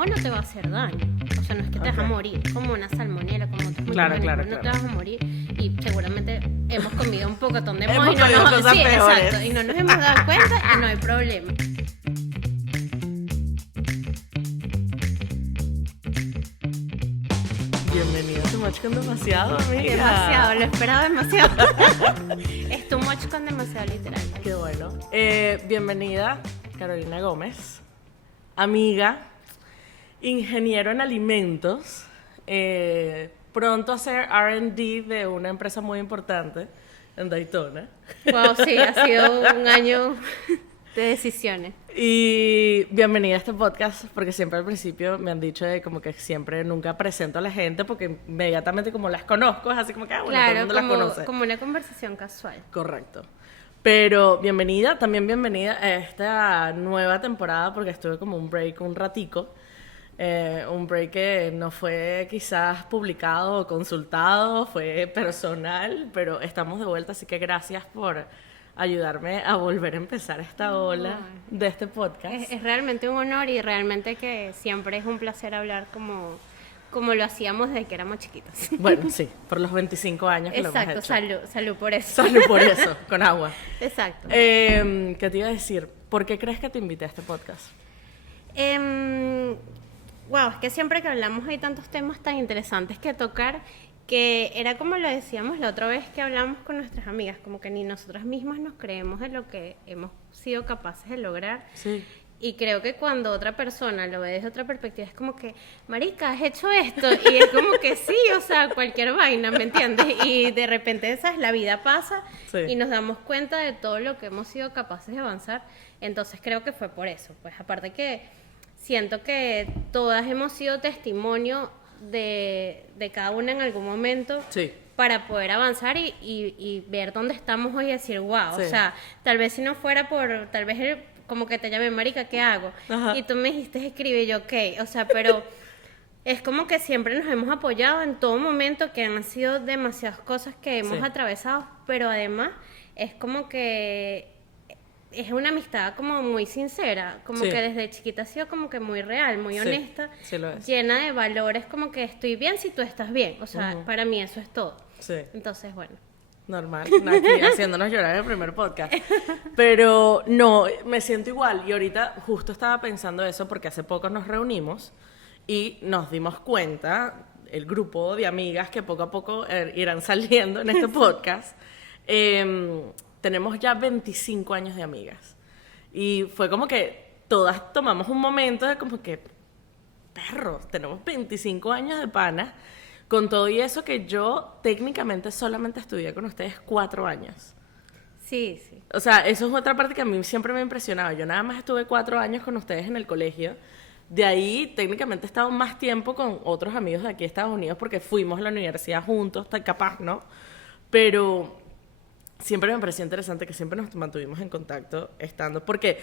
humo no te va a hacer daño. O sea, no es que te vas a morir, como una salmonela, como otros Claro. no te vas a morir. Y seguramente hemos comido un pocotón de Hemos moho y comido cosas peores. exacto, y no nos hemos dado cuenta y no hay problema. Bienvenido a Too Much con Demasiado, amiga. Demasiado, lo esperaba demasiado. Es too much con demasiado literal. Qué bueno. Bienvenida, Carolina Gómez, amiga, ingeniero en alimentos, pronto a ser R&D de una empresa muy importante en Daytona. Wow, sí, ha sido un año de decisiones. Y bienvenida a este podcast, porque siempre al principio me han dicho de como que siempre nunca presento a la gente, porque inmediatamente como las conozco, es así como que, bueno, todo el Claro, mundo las conoce. como una conversación casual. Correcto. Pero bienvenida, también bienvenida a esta nueva temporada, porque estuve como un break un ratico. Un break que no fue quizás publicado o consultado, fue personal, pero estamos de vuelta, así que gracias por ayudarme a volver a empezar esta ola de este podcast. Es realmente un honor y realmente que siempre es un placer hablar como lo hacíamos desde que éramos chiquitos. Bueno, sí, por los 25 años que Exacto, lo hemos hecho. salud por eso. Salud por eso, con agua. Exacto. ¿Qué te iba a decir? ¿Por qué crees que te invité a este podcast? Wow, es que siempre que hablamos hay tantos temas tan interesantes que tocar, que era como lo decíamos la otra vez que hablamos con nuestras amigas, como que ni nosotras mismas nos creemos de lo que hemos sido capaces de lograr. Sí. Y creo que cuando otra persona lo ve desde otra perspectiva es como que, marica, has hecho esto, y es como que sí, o sea, cualquier vaina, ¿me entiendes? Y de repente la vida pasa Sí. y nos damos cuenta de todo lo que hemos sido capaces de avanzar. Entonces creo que fue por eso, pues aparte que siento que todas hemos sido testimonio de cada una en algún momento. Sí. Para poder avanzar y ver dónde estamos hoy y decir, wow, Sí. o sea, tal vez si no fuera por, tal vez como que te llamé, marica, ¿qué hago? Ajá. Y tú me dijiste, escribe, y yo, ok, o sea, pero es como que siempre nos hemos apoyado en todo momento, que han sido demasiadas cosas que hemos Sí. atravesado, pero además es como que es una amistad como muy sincera, como Sí. que desde chiquita ha sido como que muy real, muy Sí, honesta, sí lo es. llena de valores, como que estoy bien si tú estás bien, o sea, Ujú. para mí eso es todo. Sí. Entonces, bueno. Normal, aquí haciéndonos llorar en el primer podcast. Pero no, me siento igual. Y ahorita justo estaba pensando eso porque hace poco nos reunimos y nos dimos cuenta, el grupo de amigas que poco a poco irán saliendo en este podcast, tenemos ya 25 años de amigas. Y fue como que todas tomamos un momento de como que, perros, tenemos 25 años de panas. Con todo y eso que yo técnicamente solamente estudié con ustedes 4 años. Sí, sí. O sea, eso es otra parte que a mí siempre me ha impresionado. Yo nada más estuve 4 años con ustedes en el colegio. De ahí técnicamente he estado más tiempo con otros amigos de aquí de Estados Unidos porque fuimos a la universidad juntos, capaz, ¿no? Pero siempre me pareció interesante que siempre nos mantuvimos en contacto estando, porque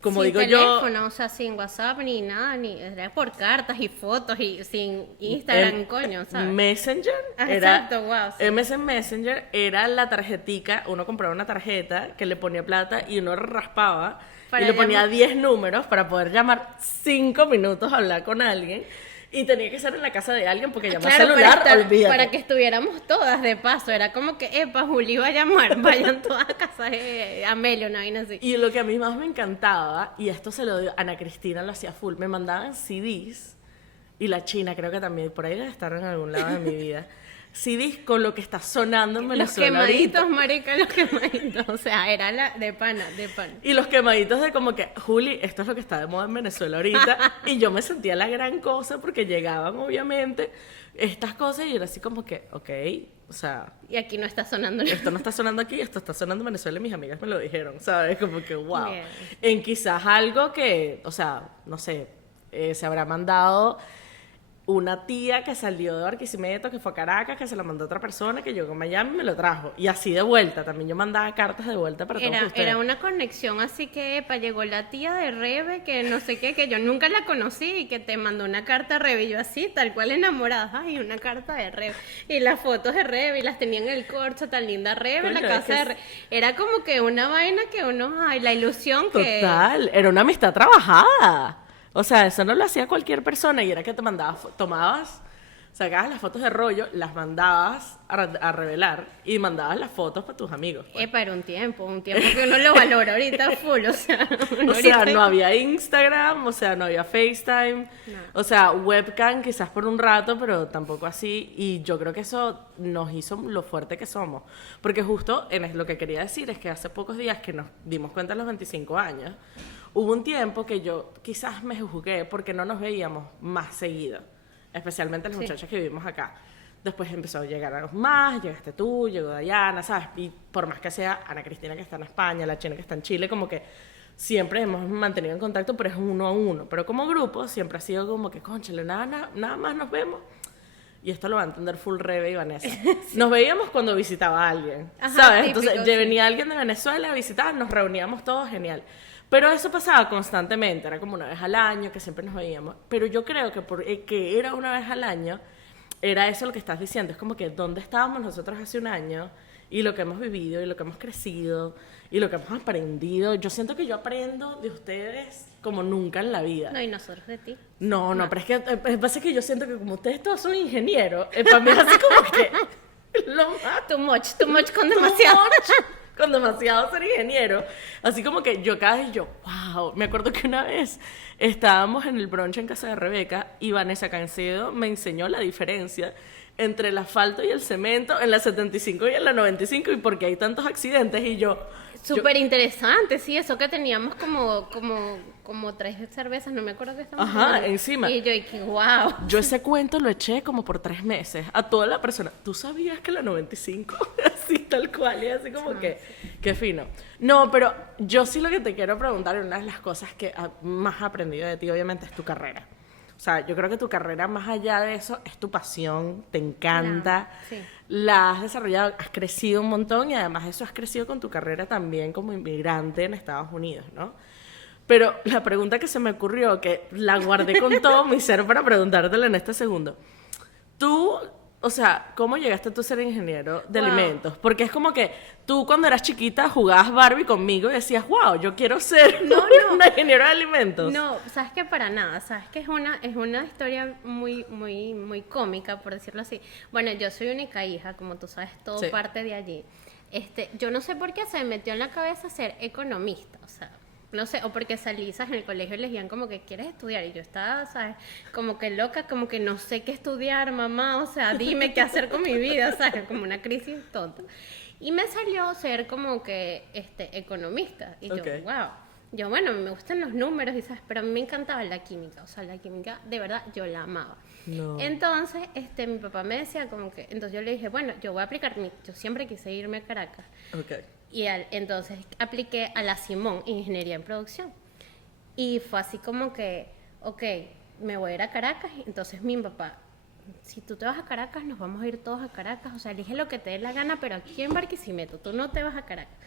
como sin digo teléfono, yo, o sea, sin WhatsApp ni nada, ni era por cartas y fotos y sin Instagram, coño, ¿sabes? Messenger Ah, era, exacto, wow, sí. MSN Messenger era la tarjetica, uno compraba una tarjeta que le ponía plata y uno raspaba Para y le ponía llamar. 10 números para poder llamar 5 minutos a hablar con alguien y tenía que ser en la casa de alguien porque llamar Claro, celular, olvídate. para que estuviéramos todas de paso, era como que, Juli va a llamar, vayan todas a casa de Amelio, una vaina así. Y lo que a mí más me encantaba, y esto se lo dio, Ana Cristina lo hacía full, me mandaban CDs, y la China creo que también, por ahí debe estar en algún lado de mi vida, CDs con lo que está sonando en Los Venezuela ahorita. quemaditos, marica, los quemaditos, o sea, era de pana. Y los quemaditos de como que, Juli, esto es lo que está de moda en Venezuela ahorita, y yo me sentía la gran cosa porque llegaban obviamente estas cosas y yo era así como que, ok, o sea... Y aquí no está sonando. Esto no está sonando aquí, esto está sonando en Venezuela y mis amigas me lo dijeron, ¿sabes? Como que, wow. Bien. En quizás algo que, o sea, no sé, se habrá mandado una tía que salió de Barquisimeto, que fue a Caracas, que se la mandó a otra persona, que llegó a Miami y me lo trajo. Y así de vuelta, también yo mandaba cartas de vuelta para todos ustedes. Era una conexión así que llegó la tía de Rebe, que no sé qué, que yo nunca la conocí y que te mandó una carta a Rebe y yo así, tal cual enamorada, ay, una carta de Rebe. Y las fotos de Rebe y las tenía en el corcho, tan linda Rebe, en la Coño, es casa que de Rebe. Era como que una vaina que uno, ay, la ilusión que... Total, era una amistad trabajada. O sea, eso no lo hacía cualquier persona y era que te mandabas, tomabas, sacabas las fotos de rollo, las mandabas a revelar y mandabas las fotos para tus amigos. Pues. Para un tiempo que uno lo valora ahorita full, o sea, O sea, no había Instagram, o sea, no había FaceTime, o sea, webcam quizás por un rato, pero tampoco así. Y yo creo que eso nos hizo lo fuerte que somos. Porque justo lo que quería decir es que hace pocos días que nos dimos cuenta a los 25 años, hubo un tiempo que yo quizás me juzgué porque no nos veíamos más seguido, especialmente las muchachas que vivimos acá. Después empezó a llegar a los más, llegaste tú, llegó Dayana, ¿sabes? Y por más que sea Ana Cristina que está en España, la China que está en Chile, como que siempre hemos mantenido en contacto, pero es uno a uno. Pero como grupo siempre ha sido como que, cónchale, nada más nos vemos. Y esto lo va a entender full Rebe y Vanessa. Sí. Nos veíamos cuando visitaba a alguien, ¿sabes? Típico, entonces venía alguien de Venezuela a visitar, nos reuníamos todos, genial. Pero eso pasaba constantemente, era como una vez al año que siempre nos veíamos. Pero yo creo que que era una vez al año, era eso lo que estás diciendo. Es como que dónde estábamos nosotros hace un año y lo que hemos vivido y lo que hemos crecido y lo que hemos aprendido. Yo siento que yo aprendo de ustedes como nunca en la vida. No, y nosotros de ti. No, pero es que pasa que yo siento que como ustedes todos son ingenieros, para mí es así como que lo más... Too much con demasiado. Con demasiado ser ingeniero. Así como que yo cada vez wow. Me acuerdo que una vez estábamos en el brunch en casa de Rebeca y Vanessa Cancedo me enseñó la diferencia entre el asfalto y el cemento en la 75 y en la 95 y por qué hay tantos accidentes y yo... Súper interesante, sí, eso que teníamos como 3 cervezas, no me acuerdo qué estamos hablando. Encima. Y yo, wow. Yo ese cuento lo eché como por 3 meses a toda la persona. ¿Tú sabías que la 95? Así tal cual, y así como que, qué fino. No, pero yo sí lo que te quiero preguntar, una de las cosas que más he aprendido de ti, obviamente, es tu carrera. O sea, yo creo que tu carrera, más allá de eso, es tu pasión, te encanta, sí. La has desarrollado, has crecido un montón y además eso has crecido con tu carrera también como inmigrante en Estados Unidos, ¿no? Pero la pregunta que se me ocurrió, que la guardé con todo mi ser para preguntártela en este segundo. Tú, o sea, ¿cómo llegaste tú a ser ingeniero de alimentos? Porque es como que tú cuando eras chiquita jugabas Barbie conmigo y decías, wow, yo quiero ser una ingeniera de alimentos. No, sabes que para nada, sabes que es una historia muy cómica, por decirlo así. Bueno, yo soy única hija, como tú sabes, todo parte de allí. Yo no sé por qué se me metió en la cabeza ser economista, o sea, no sé, o porque salí, ¿sabes? En el colegio les decían como que quieres estudiar y yo estaba, ¿sabes? Como que loca, como que no sé qué estudiar, mamá, o sea, dime qué hacer con mi vida, ¿sabes? Como una crisis tonta. Y me salió ser como que economista y yo, wow. Yo, bueno, me gustan los números, y ¿sabes? Pero a mí me encantaba la química, o sea, la química, de verdad, yo la amaba. No. Entonces, mi papá me decía como que, entonces yo le dije, bueno, yo voy a aplicar, yo siempre quise irme a Caracas. Okay. Y entonces apliqué a la Simón, Ingeniería en Producción. Y fue así como que, me voy a ir a Caracas. Entonces mi papá, si tú te vas a Caracas, nos vamos a ir todos a Caracas. O sea, elige lo que te dé la gana, pero aquí en Barquisimeto, tú no te vas a Caracas.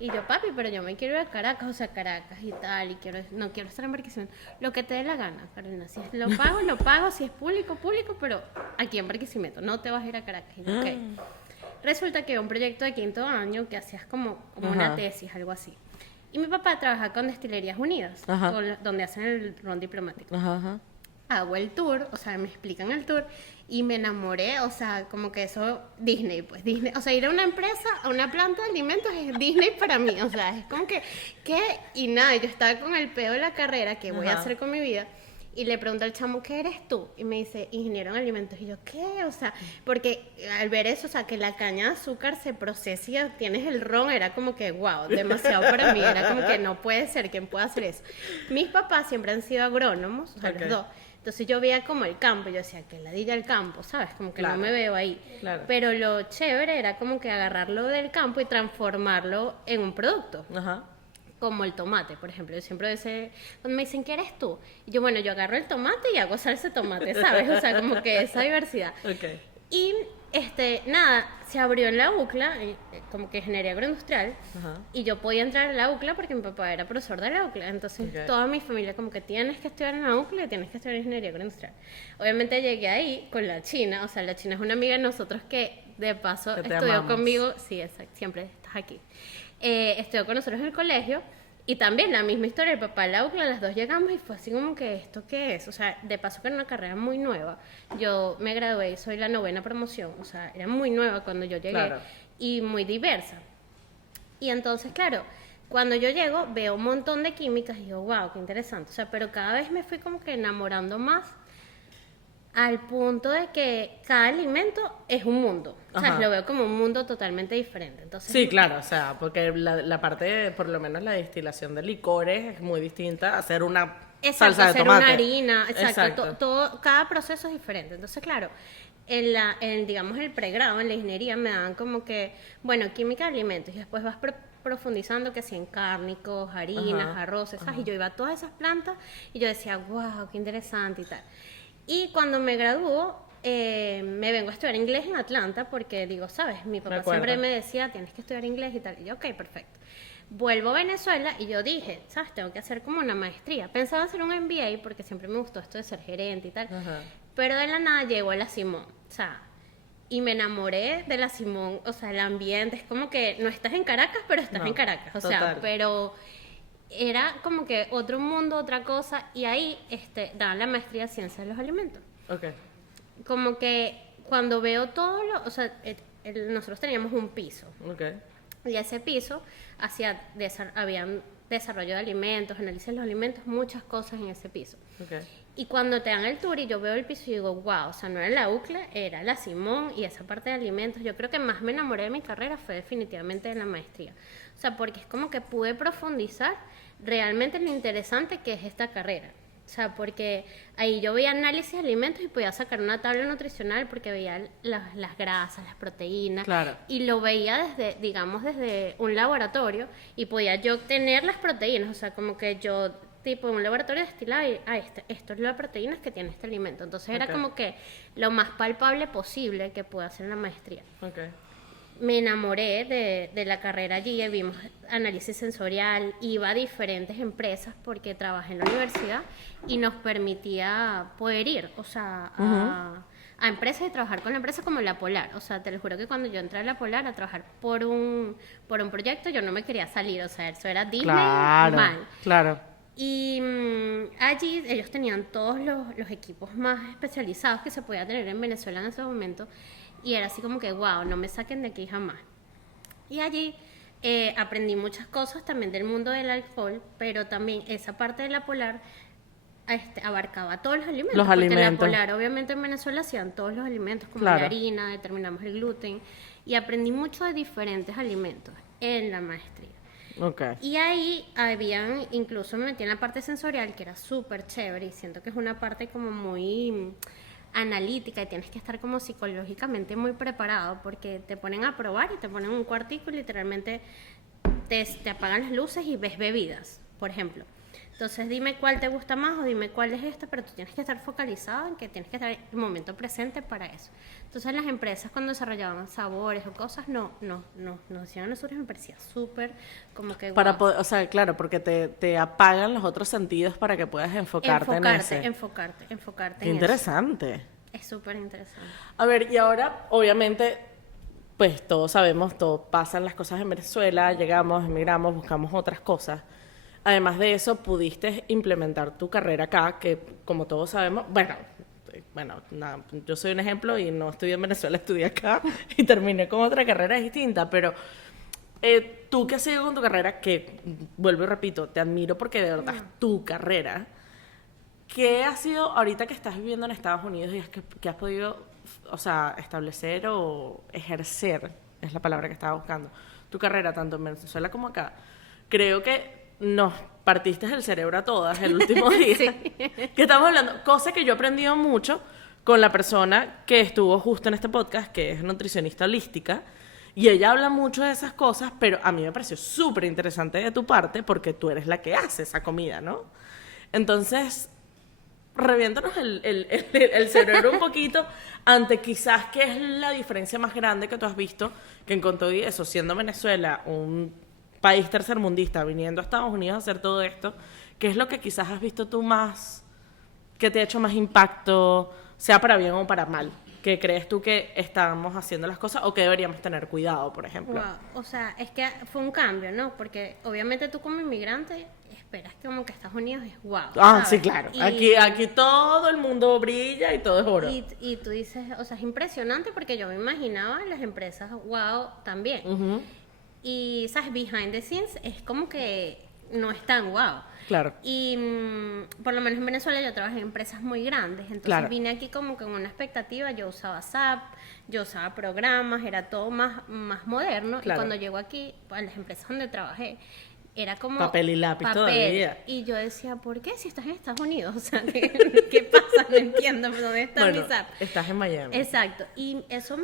Y yo, papi, pero yo me quiero ir a Caracas, o sea, Caracas y tal, y no quiero estar en Barquisimeto. Lo que te dé la gana, Carolina. Si lo pago, si es público, pero aquí en Barquisimeto, no te vas a ir a Caracas. Y yo, Resulta que era un proyecto de 5º año que hacías como una tesis, algo así. Y mi papá trabaja con Destilerías Unidas, donde hacen el ron diplomático. Hago el tour, o sea, me explican el tour y me enamoré, o sea, como que eso, Disney, o sea, ir a una empresa, a una planta de alimentos es Disney para mí, o sea, es como que, ¿qué? Y nada, yo estaba con el pedo de la carrera, ¿qué voy a hacer con mi vida? Y le pregunto al chamo, ¿qué eres tú? Y me dice, ingeniero en alimentos. Y yo, ¿qué? O sea, porque al ver eso, o sea, que la caña de azúcar se procesa y tienes el ron, era como que, wow, demasiado para mí. Era como que no puede ser, ¿quién puede hacer eso? Mis papás siempre han sido agrónomos, o sea, los dos. Entonces yo veía como el campo, yo decía, que ladilla el campo, ¿sabes? Como que no me veo ahí. Claro. Pero lo chévere era como que agarrarlo del campo y transformarlo en un producto. Como el tomate, por ejemplo. Yo siempre cuando me dicen, ¿qué eres tú? Y yo, bueno, yo agarro el tomate y hago salsa de tomate, ¿sabes? O sea, como que esa diversidad. Y, nada, se abrió en la UCLA, como que ingeniería agroindustrial, y yo podía entrar a la UCLA porque mi papá era profesor de la UCLA. Entonces, toda mi familia como que tienes que estudiar en la UCLA y tienes que estudiar ingeniería agroindustrial. Obviamente llegué ahí con la China, o sea, la China es una amiga de nosotros que, de paso, estudió conmigo. Sí, exacto, siempre estás aquí. Estudió con nosotros en el colegio Y también la misma historia, el papá de la UCLA, las dos llegamos y fue así como que, ¿esto qué es? O sea, de paso que era una carrera muy nueva. Yo me gradué y soy la 9ª promoción, o sea, era muy nueva cuando yo llegué Claro. y muy diversa. Y entonces, claro, cuando yo llego veo un montón de químicas y digo, wow, qué interesante. O sea, pero cada vez me fui como que enamorando más al punto de que cada alimento es un mundo. O sea, Ajá. lo veo como un mundo totalmente diferente. Entonces, Sí, claro, o sea, porque la parte, por lo menos la destilación de licores es muy distinta a hacer una exacto, salsa de hacer tomate. una harina, exacto, Exacto. todo, cada proceso es diferente. Entonces, claro, digamos, el pregrado, en la ingeniería, me daban como que, bueno, química de alimentos, y después vas profundizando que si en cárnicos, harinas, Ajá, arroces, ¿sabes? Y yo iba a todas esas plantas y yo decía, wow, qué interesante y tal. Y cuando me graduó, me vengo a estudiar inglés en Atlanta porque digo, sabes, mi papá acuerdo. siempre me decía, tienes que estudiar inglés y tal. Y yo, ok, perfecto. Vuelvo a Venezuela y yo dije, sabes, tengo que hacer como una maestría. Pensaba hacer un MBA porque siempre me gustó esto de ser gerente y tal. Ajá. Pero de la nada llegó a la Simón, o sea, y me enamoré de la Simón, o sea, el ambiente, es como que no estás en Caracas, pero estás No, en Caracas, o sea, total. pero era como que otro mundo, otra cosa, y ahí daban la maestría de Ciencias de los Alimentos. Ok. Como que cuando veo todo o sea, nosotros teníamos un piso, Ok. y ese piso habían desarrollo de alimentos, análisis de los alimentos, muchas cosas en ese piso. Ok. Y cuando te dan el tour y yo veo el piso y digo, wow, o sea, no era la UCLA, era la Simón y esa parte de alimentos. Yo creo que más me enamoré de mi carrera fue definitivamente de la maestría. O sea, porque es como que pude profundizar realmente en lo interesante que es esta carrera. O sea, porque ahí yo veía análisis de alimentos y podía sacar una tabla nutricional porque veía las grasas, las proteínas. Claro. Y lo veía desde, digamos, desde un laboratorio y podía yo obtener las proteínas. O sea, como que yo tipo en un laboratorio destilaba y esto es las proteínas que tiene este alimento. Entonces era Ok. como que lo más palpable posible que pude hacer en la maestría. Ok. Me enamoré de la carrera allí, vimos análisis sensorial, iba a diferentes empresas porque trabajé en la universidad y nos permitía poder ir, o sea, a empresas y trabajar con la empresa como la Polar. O sea, te lo juro que cuando yo entré a la Polar a trabajar por un proyecto, yo no me quería salir, o sea, eso era Disney Claro. mal. Claro. Y allí ellos tenían todos los equipos más especializados que se podía tener en Venezuela en ese momento. Y era así como que, wow, no me saquen de aquí jamás. Y allí aprendí muchas cosas también del mundo del alcohol, pero también esa parte de la Polar abarcaba todos los alimentos. Los porque alimentos. en la Polar, obviamente en Venezuela hacían todos los alimentos, como Claro. la harina, determinamos el gluten. Y aprendí mucho de diferentes alimentos en la maestría. Ok. Y ahí incluso me metí en la parte sensorial, que era súper chévere, y siento que es una parte como muy analítica y tienes que estar como psicológicamente muy preparado porque te ponen a probar y te ponen un cuartico y literalmente te apagan las luces y ves bebidas, por ejemplo. Entonces dime cuál te gusta más o dime cuál es esta, pero tú tienes que estar focalizado en que tienes que estar en el momento presente para eso. Entonces las empresas cuando desarrollaban sabores o cosas nos decían a nosotros, me parecía súper como que Para guau. poder, o sea, claro, porque te apagan los otros sentidos para que puedas enfocarte en ese. enfocarte Qué en eso. interesante. Es súper interesante. A ver, y ahora, obviamente, pues todos sabemos, todo pasan las cosas en Venezuela, llegamos, emigramos, buscamos otras cosas. Además de eso, pudiste implementar tu carrera acá, que como todos sabemos, bueno, nada, yo soy un ejemplo y no estudié en Venezuela, estudié acá y terminé con otra carrera distinta, pero tú que has seguido con tu carrera, que vuelvo y repito, te admiro porque de verdad es tu carrera. ¿Qué ha sido ahorita que estás viviendo en Estados Unidos y que has podido, o sea, establecer o ejercer, es la palabra que estaba buscando, tu carrera tanto en Venezuela como acá? Creo que nos partiste el cerebro a todas el último día que estamos hablando, cosa que yo he aprendido mucho con la persona que estuvo justo en este podcast, que es nutricionista holística, y ella habla mucho de esas cosas, pero a mí me pareció súper interesante de tu parte porque tú eres la que hace esa comida, ¿no? Entonces, reviéntanos el cerebro un poquito ante quizás qué es la diferencia más grande que tú has visto, que encontró eso, siendo Venezuela un país tercermundista, viniendo a Estados Unidos a hacer todo esto, ¿qué es lo que quizás has visto tú más, que te ha hecho más impacto, sea para bien o para mal? que crees tú que estamos haciendo las cosas o que deberíamos tener cuidado, por ejemplo? Wow, o sea, es que fue un cambio, ¿no? Porque obviamente tú como inmigrante esperas que como que Estados Unidos es wow, Ah, ¿sabes? sí, claro. Y, Aquí todo el mundo brilla y todo es oro. y tú dices, o sea, es impresionante porque yo me imaginaba las empresas wow también. Ujú, Y, ¿sabes? Behind the scenes es como que no es tan wow. claro. Y por lo menos en Venezuela yo trabajé en empresas muy grandes, entonces Claro. vine aquí como con una expectativa, yo usaba SAP, yo usaba programas, era todo más moderno, Claro. y cuando llego aquí, a las empresas donde trabajé, era como Papel y lápiz todavía. y yo decía, ¿por qué si estás en Estados Unidos? O sea, ¿qué pasa? No entiendo, ¿dónde está Bueno, mi SAP? estás en Miami. Exacto, y eso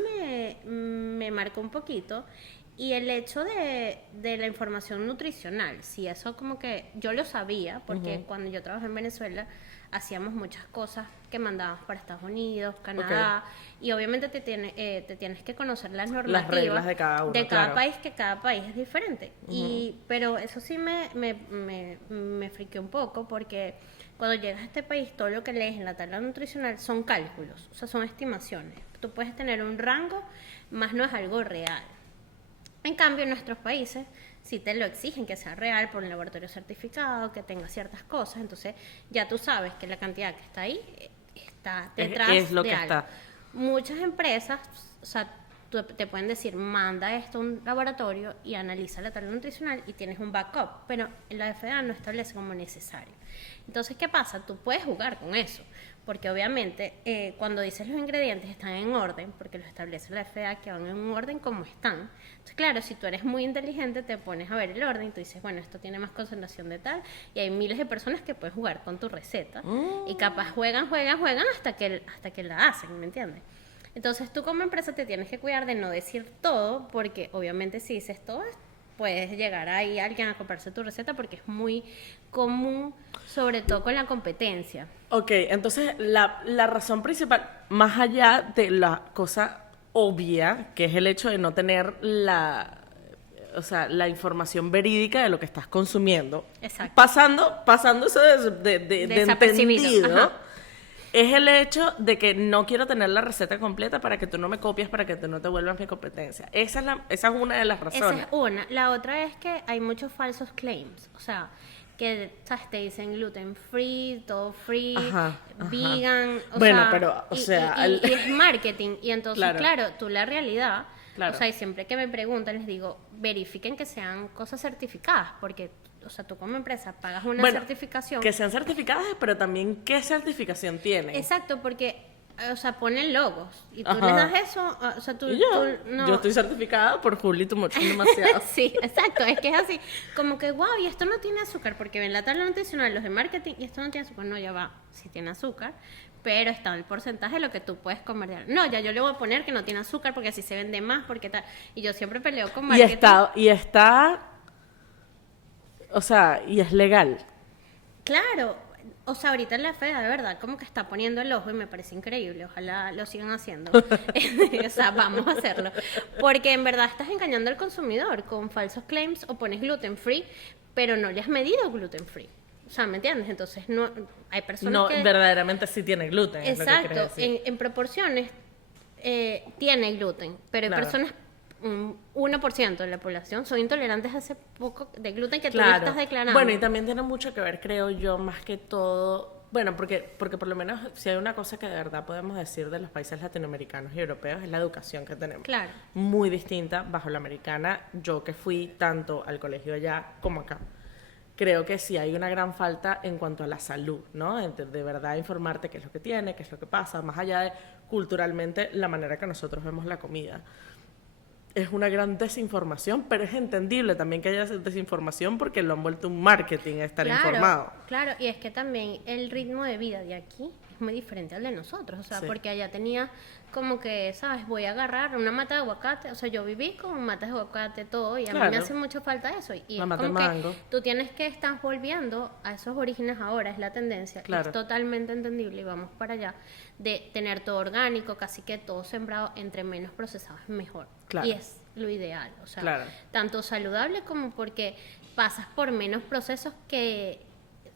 me marcó un poquito. Y el hecho de la información nutricional, sí, eso como que yo lo sabía, porque cuando yo trabajé en Venezuela hacíamos muchas cosas que mandábamos para Estados Unidos, Canadá, y obviamente te tienes que conocer las normativas reglas de cada uno, claro. país, que cada país es diferente. Pero eso sí me friqué un poco, porque cuando llegas a este país, todo lo que lees en la tabla nutricional son cálculos, o sea, son estimaciones. Tú puedes tener un rango, más no es algo real. En cambio, en nuestros países sí te lo exigen que sea real por un laboratorio certificado, que tenga ciertas cosas, entonces ya tú sabes que la cantidad que está ahí está detrás Es lo de que algo. está. Muchas empresas, o sea, te pueden decir, manda esto a un laboratorio y analiza la tabla nutricional y tienes un backup, pero la FDA no establece como necesario. Entonces, ¿qué pasa? Tú puedes jugar con eso, porque obviamente cuando dices los ingredientes están en orden, porque lo establece la FDA, que van en un orden como están. Entonces, claro, si tú eres muy inteligente, te pones a ver el orden y tú dices, bueno, esto tiene más concentración de tal, y hay miles de personas que pueden jugar con tu receta, y capaz juegan hasta que la hacen, ¿me entiendes? Entonces tú como empresa te tienes que cuidar de no decir todo, porque obviamente si dices todo, puedes llegar ahí a alguien a comprarse tu receta, porque es muy común, sobre todo con la competencia. Ok, entonces la razón principal, más allá de la cosa obvia, que es el hecho de no tener o sea, la información verídica de lo que estás consumiendo, Exacto. pasando eso de Desapercibido, entendido, ajá. es el hecho de que no quiero tener la receta completa para que tú no me copies, para que tú no te vuelvas mi competencia. Esa es una de las razones. Esa es una. La otra es que hay muchos falsos claims. O sea, que ¿sabes? Te dicen gluten free, todo free, Ajá, vegan. Bueno, pero, o sea, y es marketing. Y entonces, Claro. claro, tú la realidad. Claro. O sea, y siempre que me preguntan, les digo, verifiquen que sean cosas certificadas. Porque, o sea, tú como empresa pagas una Bueno, certificación. que sean certificadas, pero también qué certificación tienen. Exacto, porque, o sea, ponen logos. Y tú Ajá. les das eso, o sea, tú Y yo, no. yo estoy certificada por Juli Too Much demasiado. Sí, exacto, es que es así, como que wow, y esto no tiene azúcar, porque ven la tabla nutricional, los de marketing, y esto no tiene azúcar, no, ya va, sí tiene azúcar, pero está el porcentaje de lo que tú puedes comer. No, ya yo le voy a poner que no tiene azúcar, porque así se vende más, porque tal, y yo siempre peleo con y marketing. está, o sea, y es legal. Claro, o sea, ahorita en la FEA, de verdad, como que está poniendo el ojo y me parece increíble, ojalá lo sigan haciendo. O sea, vamos a hacerlo. Porque en verdad estás engañando al consumidor con falsos claims o pones gluten free, pero no le has medido gluten free. O sea, ¿me entiendes? Entonces, no hay personas No, que... verdaderamente sí tiene gluten. Es lo que Exacto, quieres decir. en proporciones tiene gluten, pero hay Claro. personas, un 1% de la población son intolerantes a ese poco de gluten que tú Claro. le estás declarando. Bueno, y también tiene mucho que ver, creo yo, más que todo. Bueno, porque por lo menos si hay una cosa que de verdad podemos decir de los países latinoamericanos y europeos es la educación que tenemos. Claro. Muy distinta bajo la americana. Yo que fui tanto al colegio allá como acá. Creo que sí hay una gran falta en cuanto a la salud, ¿no? De verdad informarte qué es lo que tiene, qué es lo que pasa, más allá de culturalmente la manera que nosotros vemos la comida. Es una gran desinformación, pero es entendible también que haya desinformación porque lo han vuelto un marketing a estar informado. Claro, y es que también el ritmo de vida de aquí es muy diferente al de nosotros, o sea, Sí. porque allá tenía como que, ¿sabes? Voy a agarrar una mata de aguacate, o sea, yo viví con matas de aguacate, todo, y a mí Claro. me hace mucha falta eso, y La es mata de como que mango. tú tienes que estar volviendo a esos orígenes ahora, es la tendencia, y Claro. es totalmente entendible, y vamos para allá, de tener todo orgánico, casi que todo sembrado, entre menos procesado es mejor, Claro. y es lo ideal, o sea, Claro. tanto saludable como porque pasas por menos procesos que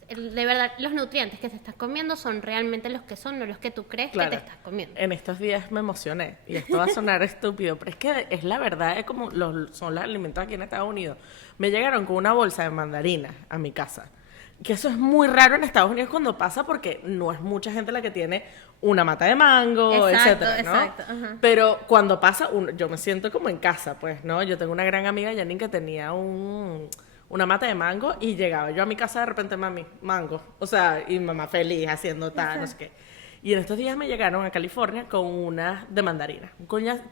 de verdad los nutrientes que te estás comiendo son realmente los que son, no los que tú crees que te estás comiendo. En estos días me emocioné, y esto va a sonar estúpido, pero es que es la verdad, es como son los alimentos aquí en Estados Unidos. Me llegaron con una bolsa de mandarinas a mi casa. Que eso es muy raro en Estados Unidos cuando pasa, porque no es mucha gente la que tiene una mata de mango, etcétera, ¿no? Exacto, ajá. Pero cuando pasa, yo me siento como en casa, pues, ¿no? Yo tengo una gran amiga, Janine, que tenía una mata de mango, y llegaba yo a mi casa de repente, mami, mango. O sea, y mamá feliz haciendo tal, no sé qué. Y en estos días me llegaron a California con unas de mandarina.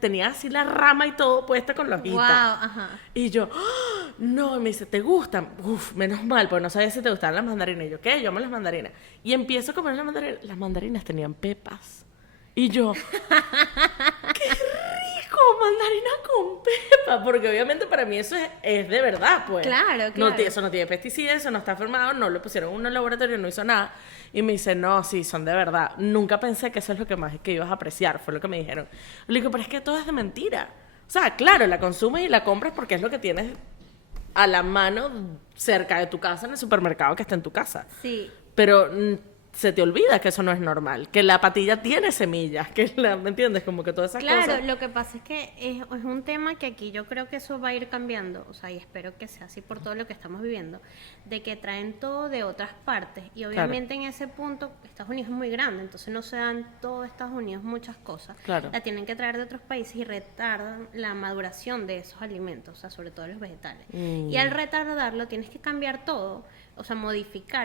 Tenía así la rama y todo puesta con la hojita. Wow, ajá. Y yo, ¡oh! No, y me dice, ¿te gustan? Uf, menos mal, porque no sabía si te gustaban las mandarinas. Y yo, ¿qué? Yo amo las mandarinas. Y empiezo a comer las mandarinas. Las mandarinas tenían pepas. Y yo, ¡qué rico! Mandarina con pepa. Porque obviamente para mí eso es de verdad, pues. Claro. Eso no tiene pesticidas, eso no está formado, no lo pusieron en un laboratorio, no hizo nada. Y me dice, no, sí, son de verdad. Nunca pensé que eso es lo que más que ibas a apreciar, fue lo que me dijeron. Le digo, pero es que todo es de mentira. O sea, claro, la consumes y la compras porque es lo que tienes a la mano cerca de tu casa, en el supermercado que está en tu casa. Sí. Pero se te olvida que eso no es normal, que la patilla tiene semillas, ¿me entiendes? Como que todas esas cosas. Claro, lo que pasa es que es un tema que aquí yo creo que eso va a ir cambiando, o sea, y espero que sea así por todo lo que estamos viviendo, de que traen todo de otras partes, y obviamente en ese punto Estados Unidos es muy grande, entonces no se dan todo Estados Unidos muchas cosas, la tienen que traer de otros países y retardan la maduración de esos alimentos, o sea, sobre todo los vegetales. Y al retardarlo tienes que cambiar todo, o sea,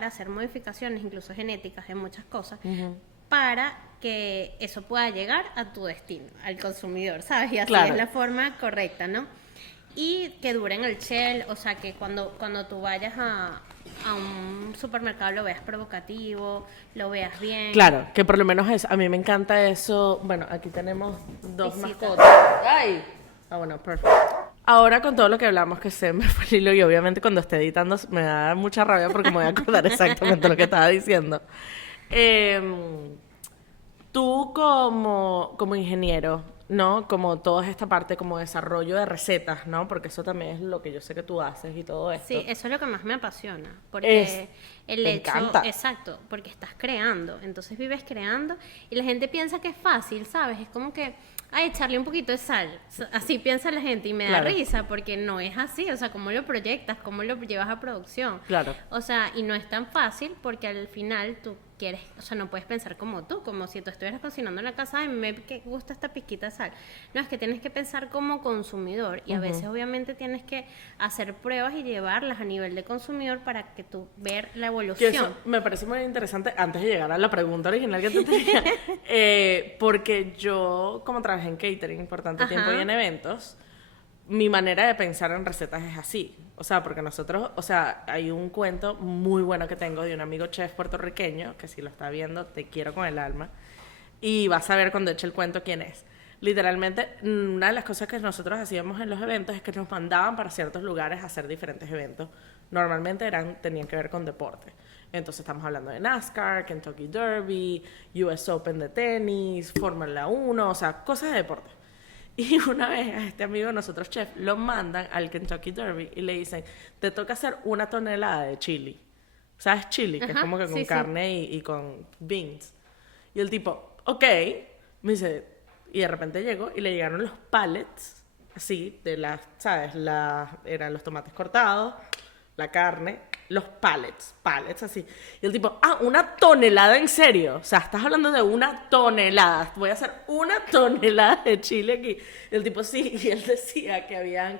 hacer modificaciones, incluso genéticas, de muchas cosas, para que eso pueda llegar a tu destino, al consumidor, ¿sabes? Y así es la forma correcta, ¿no? Y que dure en el shelf, o sea, que cuando tú vayas a un supermercado lo veas provocativo, lo veas bien. Claro, que por lo menos a mí me encanta eso. Bueno, aquí tenemos dos mascotas. ¡Ay! Bueno, perfecto. Ahora con todo lo que hablamos, que se me fue el hilo, y obviamente cuando esté editando me da mucha rabia porque me voy a acordar exactamente lo que estaba diciendo. Tú como ingeniero, ¿no? Como toda esta parte como desarrollo de recetas, ¿no? Porque eso también es lo que yo sé que tú haces y todo esto. Sí, eso es lo que más me apasiona, porque me encanta. Exacto, porque estás creando, entonces vives creando y la gente piensa que es fácil, ¿sabes? Es como que echarle un poquito de sal, así piensa la gente y me da risa porque no es así, o sea, cómo lo proyectas, cómo lo llevas a producción. Claro. O sea, y no es tan fácil porque al final tú quieres, o sea, no puedes pensar como tú, como si tú estuvieras cocinando en la casa, y me gusta esta pizquita de sal. No, es que tienes que pensar como consumidor y a veces obviamente tienes que hacer pruebas y llevarlas a nivel de consumidor para que tú ver la evolución. Que eso me parece muy interesante antes de llegar a la pregunta original que te tenía, porque yo como trabajé en catering por tanto tiempo y en eventos, mi manera de pensar en recetas es así. O sea, porque nosotros, o sea, hay un cuento muy bueno que tengo de un amigo chef puertorriqueño, que si lo está viendo, te quiero con el alma, y vas a ver cuando eche el cuento quién es. Literalmente, una de las cosas que nosotros hacíamos en los eventos es que nos mandaban para ciertos lugares a hacer diferentes eventos. Normalmente tenían que ver con deporte. Entonces estamos hablando de NASCAR, Kentucky Derby, US Open de tenis, Fórmula 1, o sea, cosas de deporte. Y una vez a este amigo de nosotros, chef, lo mandan al Kentucky Derby y le dicen, te toca hacer 1 tonelada de chili. ¿Sabes? Chili, que es como que con carne y con beans. Y el tipo, ok, me dice, y de repente llegó y le llegaron los pallets, así, de las, ¿sabes? Eran los tomates cortados, la carne, los pallets así. Y el tipo, 1 tonelada, ¿en serio? O sea, estás hablando de 1 tonelada. Voy a hacer 1 tonelada de chile aquí. Y el tipo, sí, y él decía que habían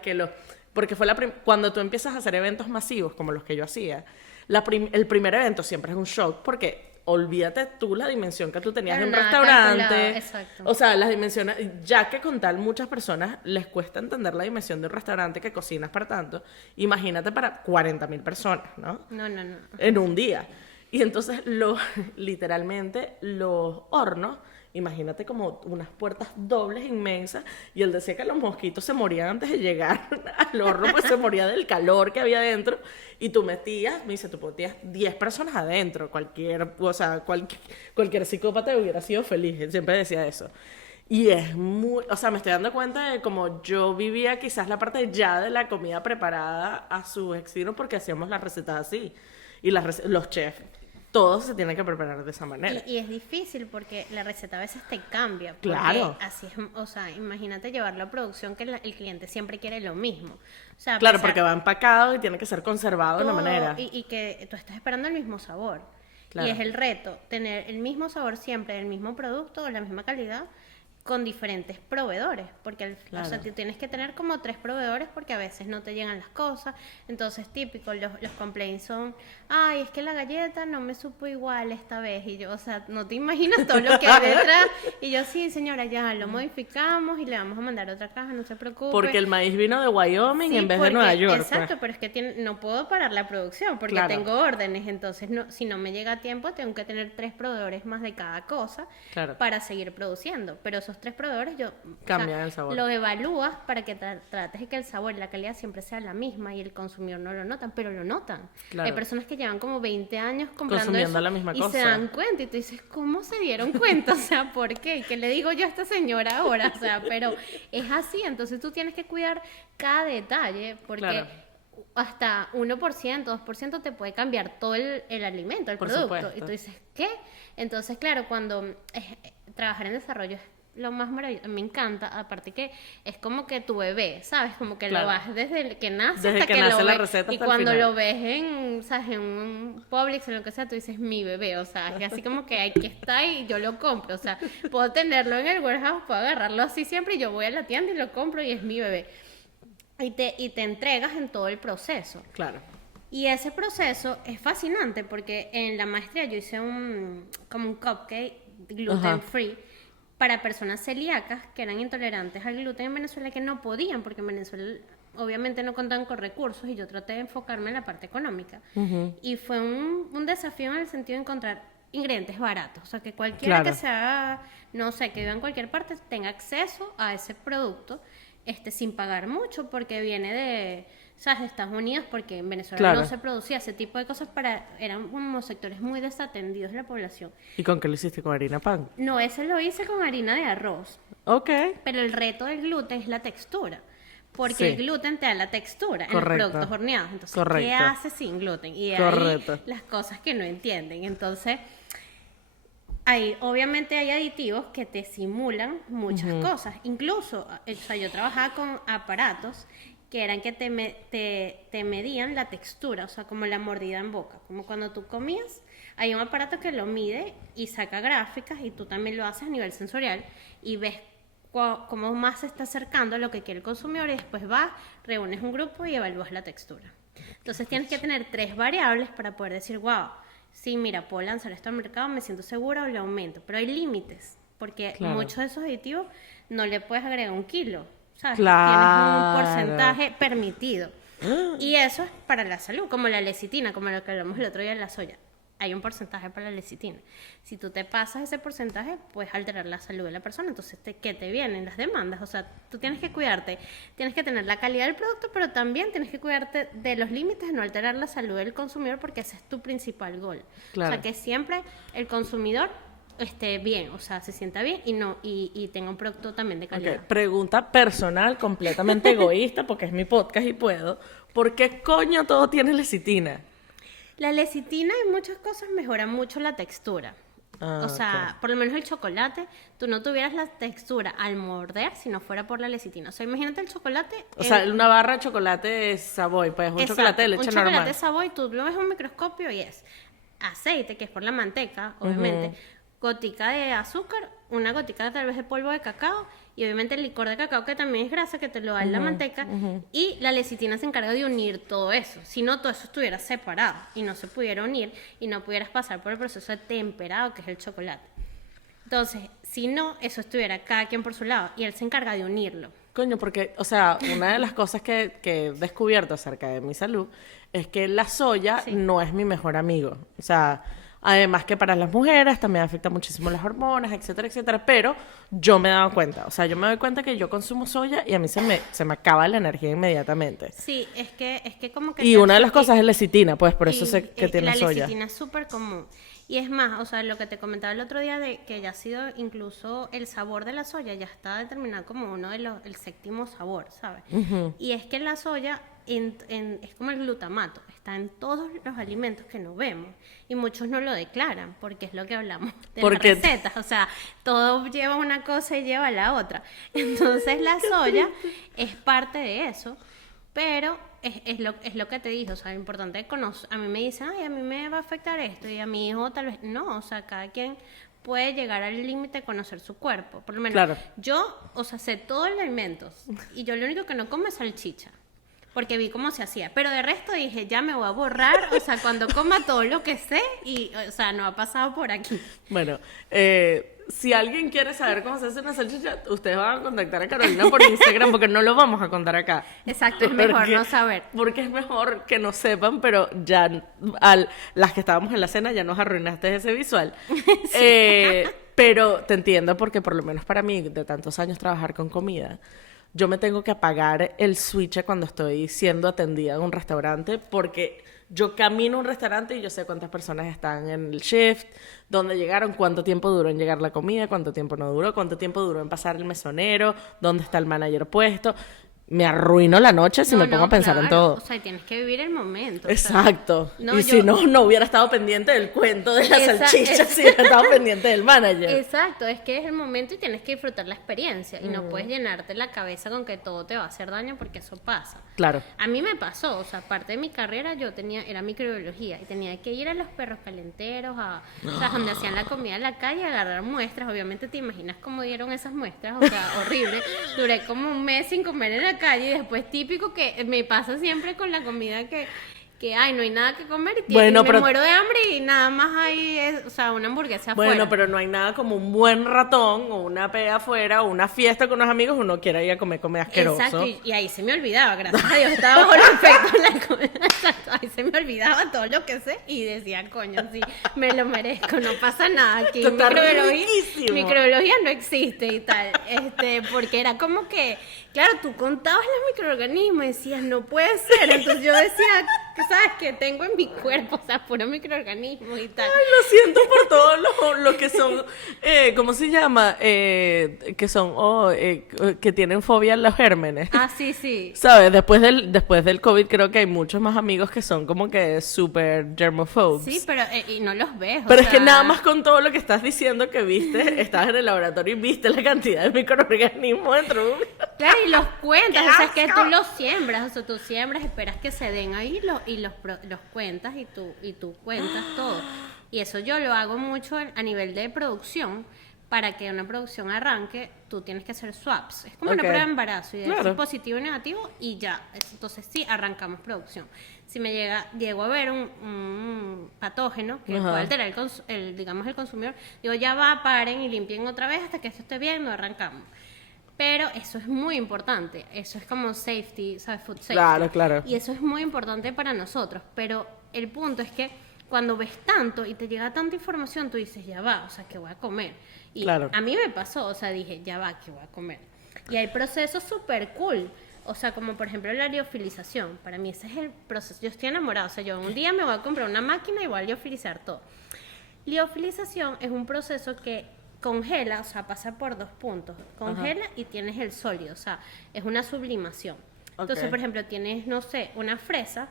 porque fue cuando tú empiezas a hacer eventos masivos, como los que yo hacía, el primer evento siempre es un shock, porque olvídate tú la dimensión que tú tenías de un restaurante. O sea, las dimensiones, ya que con tal muchas personas les cuesta entender la dimensión de un restaurante que cocinas para tanto, imagínate para 40,000 personas, ¿no? No. En un día. Y entonces, literalmente, los hornos, imagínate como unas puertas dobles inmensas, y él decía que los mosquitos se morían antes de llegar al horno, pues se moría del calor que había dentro, y tú metías 10 personas adentro, cualquier psicópata hubiera sido feliz, él siempre decía eso. Y es o sea, me estoy dando cuenta de cómo yo vivía quizás la parte ya de la comida preparada a su extremo, porque hacíamos las recetas así. Y los chefs, todos se tienen que preparar de esa manera. Y es difícil porque la receta a veces te cambia. Porque Claro. así es, o sea, imagínate llevarlo a producción que el cliente siempre quiere lo mismo. O sea, Claro, pesar porque va empacado y tiene que ser conservado de una todo manera. y que tú estás esperando el mismo sabor. Claro. Y es el reto, tener el mismo sabor siempre, del mismo producto, de la misma calidad, con diferentes proveedores, porque o sea, Claro. tú tienes que tener como 3 proveedores porque a veces no te llegan las cosas, entonces típico, los complaints son, ay, es que la galleta no me supo igual esta vez, y yo, o sea, no te imaginas todo lo que hay detrás, y yo, sí, señora, ya lo modificamos y le vamos a mandar otra caja, no se preocupe. Porque el maíz vino de Wyoming Sí, en vez de porque- Nueva York. Exacto, pues. pero es que no puedo parar la producción porque Claro. tengo órdenes, entonces si no me llega a tiempo tengo que tener 3 proveedores más de cada cosa Claro. para seguir produciendo, pero esos 3 proveedores Cambian el sabor. Lo evalúas para que trates de que el sabor y la calidad siempre sea la misma y el consumidor no lo notan, pero lo notan. Claro. Hay personas que llevan como 20 años comprando Consumiendo eso la misma y cosa. se dan cuenta y tú dices, ¿cómo se dieron cuenta? O sea, ¿por qué? ¿Y qué le digo yo a esta señora ahora? O sea, pero es así, entonces tú tienes que cuidar cada detalle porque Claro. hasta 1%, 2% te puede cambiar todo el alimento, el Por producto. supuesto. Y tú dices, ¿qué? Entonces, claro, cuando trabajar en desarrollo es lo más maravilloso, me encanta, aparte que es como que tu bebé, ¿sabes? Como que Claro. lo vas desde el que nace Desde hasta que que nace lo la ves. receta Y hasta el cuando final. lo ves en, ¿sabes? En un Publix, en lo que sea, tú dices, mi bebé, o sea, es así como que aquí está y yo lo compro, o sea, puedo tenerlo en el warehouse, puedo agarrarlo así siempre y yo voy a la tienda y lo compro y es mi bebé. Y te entregas en todo el proceso. Claro. Y ese proceso es fascinante porque en la maestría yo hice como un cupcake gluten free para personas celíacas que eran intolerantes al gluten en Venezuela que no podían porque en Venezuela obviamente no contaban con recursos y yo traté de enfocarme en la parte económica. Y fue un desafío en el sentido de encontrar ingredientes baratos, o sea que cualquiera Claro. que sea, no sé, que viva en cualquier parte tenga acceso a ese producto sin pagar mucho porque viene de, ¿sabes? De Estados Unidos, porque en Venezuela Claro. no se producía ese tipo de cosas eran como sectores muy desatendidos de la población. ¿Y con qué lo hiciste? ¿Con harina pan? No, ese lo hice con harina de arroz, Ok. pero el reto del gluten es la textura. Porque Sí. el gluten te da la textura en Correcto. los productos horneados. Entonces, Correcto. ¿qué hace sin gluten? Y de Correcto. ahí las cosas que no entienden. Entonces, obviamente hay aditivos que te simulan muchas cosas. Incluso, o sea, yo trabajaba con aparatos que eran que te medían la textura, o sea, como la mordida en boca. Como cuando tú comías, hay un aparato que lo mide y saca gráficas y tú también lo haces a nivel sensorial y ves cómo más se está acercando a lo que quiere el consumidor y después vas, reúnes un grupo y evalúas la textura. Entonces tienes que tener 3 variables para poder decir, wow, sí, mira, puedo lanzar esto al mercado, me siento segura o lo aumento. Pero hay límites, porque Claro. muchos de esos aditivos no le puedes agregar 1 kilo, ¿sabes? Claro. Tienes un porcentaje permitido. Y eso es para la salud, como la lecitina, como lo que hablamos el otro día de la soya. Hay un porcentaje para la lecitina. Si tú te pasas ese porcentaje, puedes alterar la salud de la persona. Entonces, ¿qué te vienen? Las demandas. O sea, tú tienes que cuidarte. Tienes que tener la calidad del producto, pero también tienes que cuidarte de los límites de no alterar la salud del consumidor porque ese es tu principal goal. Claro. O sea, que siempre el consumidor esté bien, o sea, se sienta bien y tenga un producto también de calidad. Ok, pregunta personal, completamente egoísta, porque es mi podcast y puedo. ¿Por qué coño todo tiene lecitina? La lecitina en muchas cosas mejora mucho la textura. Ah, o sea, por lo menos el chocolate, tú no tuvieras la textura al morder si no fuera por la lecitina. O sea, imagínate el chocolate. O sea, una barra de chocolate Savoy, pues un exacto, chocolate de leche un normal. chocolate Savoy, tú lo ves en un microscopio y es aceite, que es por la manteca, obviamente, gotica de azúcar, una gotica tal vez de polvo de cacao y obviamente el licor de cacao que también es grasa que te lo da en la manteca y la lecitina se encarga de unir todo eso. Si no, todo eso estuviera separado y no se pudiera unir y no pudieras pasar por el proceso de temperado que es el chocolate. Entonces, si no, eso estuviera cada quien por su lado y él se encarga de unirlo. Coño, porque, o sea, una de las cosas que he descubierto acerca de mi salud es que la soya Sí. no es mi mejor amigo. O sea, además que para las mujeres también afecta muchísimo las hormonas, etcétera, etcétera. Pero yo me he dado cuenta, o sea, yo me doy cuenta que yo consumo soya y a mí se me acaba la energía inmediatamente. Sí, es que como que... Y te una de las hace- cosas es lecitina, pues por eso y, sé que tiene la soya. lecitina es súper común. Y es más, o sea, lo que te comentaba el otro día de que ya ha sido incluso el sabor de la soya ya está determinado como el 7º sabor, ¿sabes? Y es que la soya es como el glutamato, está en todos los alimentos que no vemos y muchos no lo declaran porque es lo que hablamos de las recetas, o sea, todo lleva una cosa y lleva la otra. Entonces la soya es parte de eso, pero es lo que te dije, o sea, lo importante es conocer. A mí me dicen, ay, a mí me va a afectar esto y a mi hijo tal vez no, o sea, cada quien puede llegar al límite de conocer su cuerpo. Por lo menos Claro. yo, o sea, sé todos los alimentos y yo lo único que no como es salchicha, porque vi cómo se hacía. Pero de resto dije, ya me voy a borrar, o sea, cuando coma todo lo que sé y, o sea, no ha pasado por aquí. Bueno, si alguien quiere saber cómo se hace una salchicha, ustedes van a contactar a Carolina por Instagram porque no lo vamos a contar acá. Exacto, es mejor no saber. Porque es mejor que no sepan, pero ya las que estábamos en la cena ya nos arruinaste ese visual. Sí. Pero te entiendo porque por lo menos para mí, de tantos años trabajar con comida, yo me tengo que apagar el switch cuando estoy siendo atendida en un restaurante porque yo camino a un restaurante y yo sé cuántas personas están en el shift, dónde llegaron, cuánto tiempo duró en llegar la comida, cuánto tiempo no duró, cuánto tiempo duró en pasar el mesonero, dónde está el manager puesto. Me arruino la noche si me pongo a pensar en todo. O sea, tienes que vivir el momento. Exacto. O sea, si no hubiera estado pendiente del cuento de la salchicha, si hubiera estado pendiente del manager. Exacto, es que es el momento y tienes que disfrutar la experiencia. Y no puedes llenarte la cabeza con que todo te va a hacer daño porque eso pasa. Claro. A mí me pasó, o sea, parte de mi carrera era microbiología y tenía que ir a los perros calenteros, o sea, donde hacían la comida en la calle, a agarrar muestras. Obviamente te imaginas cómo dieron esas muestras, o sea, horrible. Duré como un mes sin comer en la calle y después típico que me pasa siempre con la comida que ay, no hay nada que comer y me muero de hambre y nada más hay, o sea, una hamburguesa afuera. Bueno, pero no hay nada como un buen ratón o una pega afuera o una fiesta con unos amigos, uno quiere ir a comer asqueroso. Exacto, y ahí se me olvidaba, gracias a Dios, estaba bajo los efectos de la comida. Exacto, ahí se me olvidaba todo lo que sé y decía, coño, sí, me lo merezco, no pasa nada, aquí microbiología no existe y tal, porque era como que, claro, tú contabas los microorganismos y decías, no puede ser, entonces yo decía, ¿sabes qué tengo en mi cuerpo? O sea, puro microorganismos y tal. Ay, lo siento por todos los que son, ¿cómo se llama? Que son, que tienen fobia a los gérmenes. Ah, sí, sí. ¿Sabes? Después del COVID creo que hay muchos más amigos que son como que súper germophobes. Sí, pero, y no los ves, pero es que nada más con todo lo que estás diciendo que viste, estás en el laboratorio y viste la cantidad de microorganismos dentro de un... Claro, y los cuentas, o sea, es que tú los siembras, o sea, tú siembras, esperas que se den ahí y los cuentas y tú cuentas todo. Y eso yo lo hago mucho a nivel de producción. Para que una producción arranque, tú tienes que hacer swaps. Es como una prueba de embarazo y de positivo y negativo y ya. Entonces sí, arrancamos producción. Si llego a ver un patógeno que puede alterar el consumidor, digo, ya va, paren y limpien otra vez hasta que esto esté bien, no arrancamos. Pero eso es muy importante, eso es como safety, ¿sabes? Food safety. Claro, claro. Y eso es muy importante para nosotros, pero el punto es que cuando ves tanto y te llega tanta información, tú dices, ya va, o sea, ¿qué voy a comer? Y a mí me pasó, o sea, dije, ya va, ¿qué voy a comer? Y hay procesos súper cool, o sea, como por ejemplo la liofilización, para mí ese es el proceso, yo estoy enamorada, o sea, yo un día me voy a comprar una máquina y voy a liofilizar todo. Liofilización es un proceso que congela, o sea, pasa por 2 puntos. Congela y tienes el sólido, o sea, es una sublimación. Entonces, por ejemplo, tienes, no sé, una fresa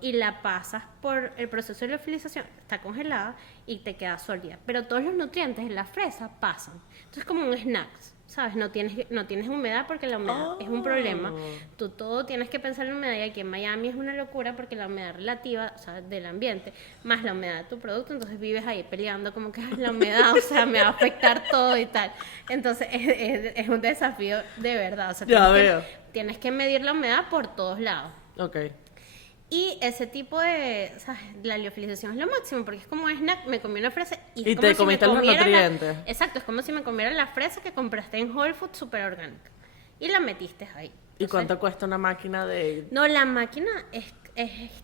y la pasas por el proceso de liofilización, está congelada y te queda sólida. Pero todos los nutrientes en la fresa pasan. Entonces, es como un snack, ¿sabes? No tienes humedad porque la humedad es un problema. Tú todo tienes que pensar en humedad y aquí en Miami es una locura porque la humedad relativa, o sea, del ambiente, más la humedad de tu producto, entonces vives ahí peleando como que la humedad, o sea, me va a afectar todo y tal. Entonces, es un desafío de verdad. O sea, tienes que medir la humedad por todos lados. Ok. Y ese tipo de, ¿sabes? La liofilización es lo máximo, porque es como un snack, me comí una fresa y te comiste los nutrientes. Exacto, es como si me comiera la fresa que compraste en Whole Foods súper orgánica. Y la metiste ahí. Entonces, ¿y cuánto cuesta una máquina de...? No, la máquina es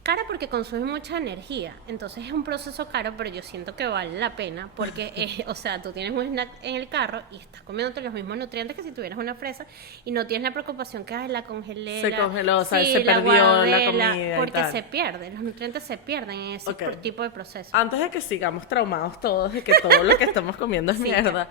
cara porque consume mucha energía. Entonces es un proceso caro, pero yo siento que vale la pena porque, o sea, tú tienes un snack en el carro y estás comiéndote los mismos nutrientes que si tuvieras una fresa y no tienes la preocupación que la congelé. Se congeló, o sea, se perdió la comida porque se pierde, los nutrientes se pierden en ese tipo de proceso. Antes de que sigamos traumados todos de que todo lo que estamos comiendo es mierda,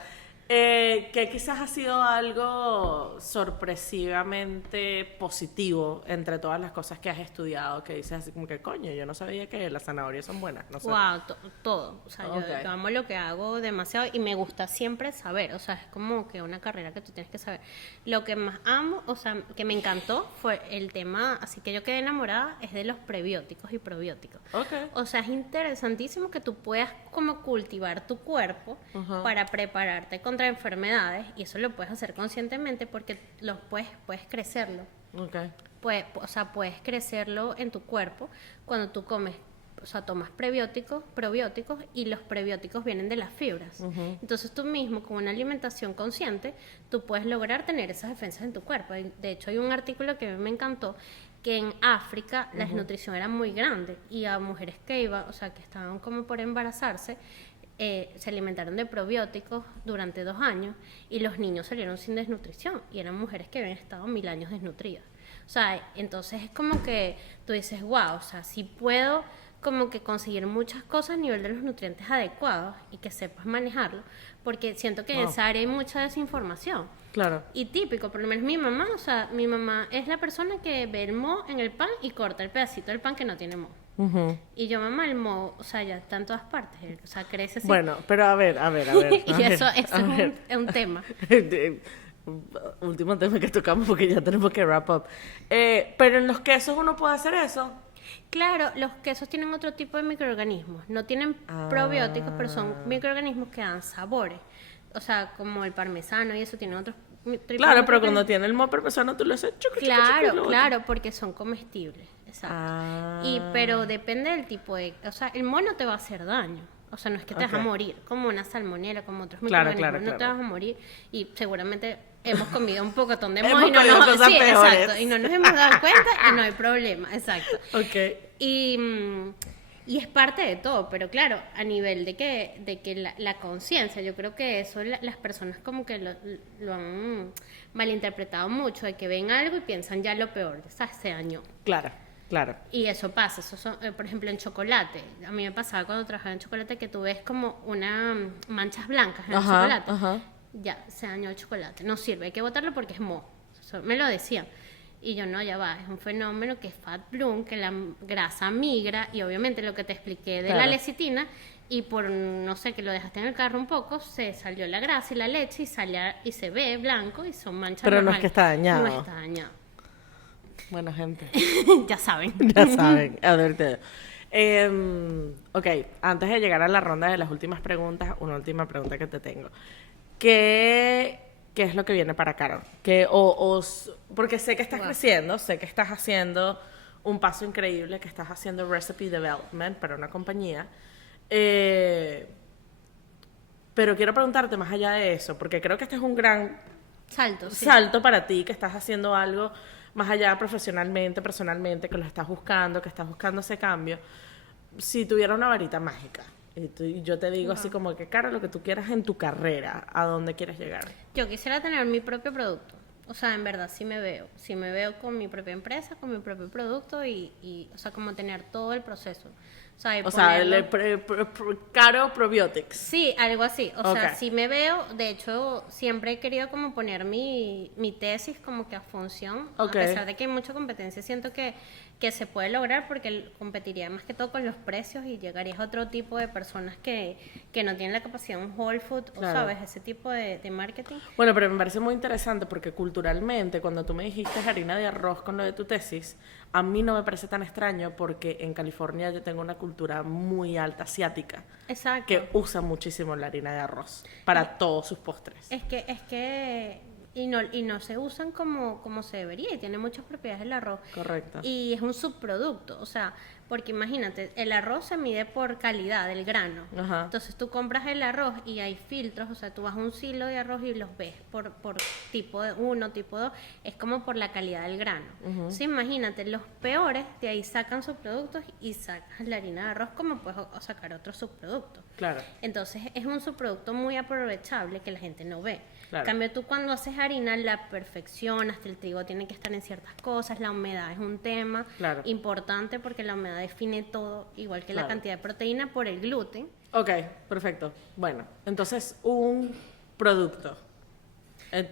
Que quizás ha sido algo sorpresivamente positivo entre todas las cosas que has estudiado, que dices así como que coño, yo no sabía que las zanahorias son buenas, no sé. Wow, todo. O sea, Ok. yo amo lo que hago demasiado y me gusta siempre saber. O sea, es como que una carrera que tú tienes que saber. Lo que más amo, o sea, que me encantó fue el tema, así que yo quedé enamorada, es de los prebióticos y probióticos. Ok. O sea, es interesantísimo que tú puedas como cultivar tu cuerpo para prepararte contra enfermedades y eso lo puedes hacer conscientemente porque puedes crecerlo. Ok. O sea, puedes crecerlo en tu cuerpo cuando tú comes, o sea, tomas probióticos y los prebióticos vienen de las fibras. Entonces tú mismo, con una alimentación consciente, tú puedes lograr tener esas defensas en tu cuerpo. De hecho, hay un artículo que a mí me encantó, que en África la desnutrición era muy grande y a mujeres que iban, o sea, que estaban como por embarazarse, se alimentaron de probióticos durante 2 años y los niños salieron sin desnutrición y eran mujeres que habían estado 1000 años desnutridas. O sea, entonces es como que tú dices, wow, o sea, sí puedo como que conseguir muchas cosas a nivel de los nutrientes adecuados y que sepas manejarlo, porque siento que en esa área hay mucha desinformación. Claro. Y típico, por lo menos mi mamá, o sea, mi mamá es la persona que ve el moho en el pan y corta el pedacito del pan que no tiene moho. Y yo, mamá, el moho, o sea, ya está en todas partes, o sea, crece así. Bueno, pero a ver. Y eso es un tema. Último tema que tocamos porque ya tenemos que wrap up. Pero en los quesos uno puede hacer eso. Claro, los quesos tienen otro tipo de microorganismos. No tienen probióticos, pero son microorganismos que dan sabores. O sea, como el parmesano y eso tienen otros tipos de Claro, pero cuando microorganismos. tiene el moho parmesano tú le haces chucu, chucu, chucu, Claro, lo claro, porque son comestibles. Exacto. Pero depende del tipo de... O sea, el moho no te va a hacer daño. O sea, no es que te vas a morir, como una salmonela, como otros Claro, microorganismos. No te vas a morir y seguramente hemos comido un pocotón de moho Hemos y no comido nos... cosas Sí, peores. exacto. Y no nos hemos dado cuenta y no hay problema. Exacto. Ok. Y es parte de todo, pero claro, a nivel de que la conciencia, yo creo que eso las personas como que lo han malinterpretado mucho, de que ven algo y piensan ya lo peor, o sea, se dañó. Claro. Y eso pasa, por ejemplo, en chocolate. A mí me pasaba cuando trabajaba en chocolate que tú ves como unas manchas blancas en el chocolate. Ya, se dañó el chocolate, no sirve, hay que botarlo porque es moho. Eso me lo decían. Y yo, no, ya va, es un fenómeno que es fat bloom, que la grasa migra, y obviamente lo que te expliqué de la lecitina, y por, no sé, que lo dejaste en el carro un poco, se salió la grasa y la leche, y se ve blanco, y son manchas Pero no es normales. que está dañado. No está dañado. Bueno, gente. Ya saben. Ya saben, advertido. Ok, antes de llegar a la ronda de las últimas preguntas, una última pregunta que te tengo. ¿Qué es lo que viene para Carol? Porque sé que estás creciendo, sé que estás haciendo un paso increíble, que estás haciendo recipe development para una compañía. Pero quiero preguntarte más allá de eso, porque creo que este es un gran salto para ti, que estás haciendo algo más allá profesionalmente, personalmente, que lo estás buscando, que estás buscando ese cambio. Si tuviera una varita mágica, y yo te digo así como que, Carol, lo que tú quieras en tu carrera, ¿a dónde quieres llegar? Yo quisiera tener mi propio producto. O sea, en verdad sí me veo con mi propia empresa, con mi propio producto y o sea, como tener todo el proceso. O sea, Caro Probiotics. Sí, algo así. O sea, sí me veo, de hecho, siempre he querido como poner mi tesis como que a función, a pesar de que hay mucha competencia, siento que se puede lograr porque competiría más que todo con los precios y llegarías a otro tipo de personas que no tienen la capacidad de un Whole Food, o sabes, ese tipo de marketing. Bueno, pero me parece muy interesante porque culturalmente, cuando tú me dijiste harina de arroz con lo de tu tesis, a mí no me parece tan extraño porque en California yo tengo una cultura muy alta asiática. Exacto. Que usa muchísimo la harina de arroz para todos sus postres. Es que y no se usan como se debería y tiene muchas propiedades el arroz. Correcto. Y es un subproducto, o sea, porque imagínate, el arroz se mide por calidad del grano. Ajá. Entonces tú compras el arroz y hay filtros, o sea, tú vas a un silo de arroz y los ves por tipo 1, tipo 2, es como por la calidad del grano. Entonces imagínate, los peores de ahí sacan subproductos y sacas la harina de arroz como puedes sacar otro subproducto. Claro. Entonces es un subproducto muy aprovechable que la gente no ve. Claro. En cambio, tú cuando haces harina la perfeccionas, el trigo tiene que estar en ciertas cosas, la humedad es un tema importante porque la humedad define todo, igual que la cantidad de proteína por el gluten. Ok, perfecto. Bueno, entonces un producto.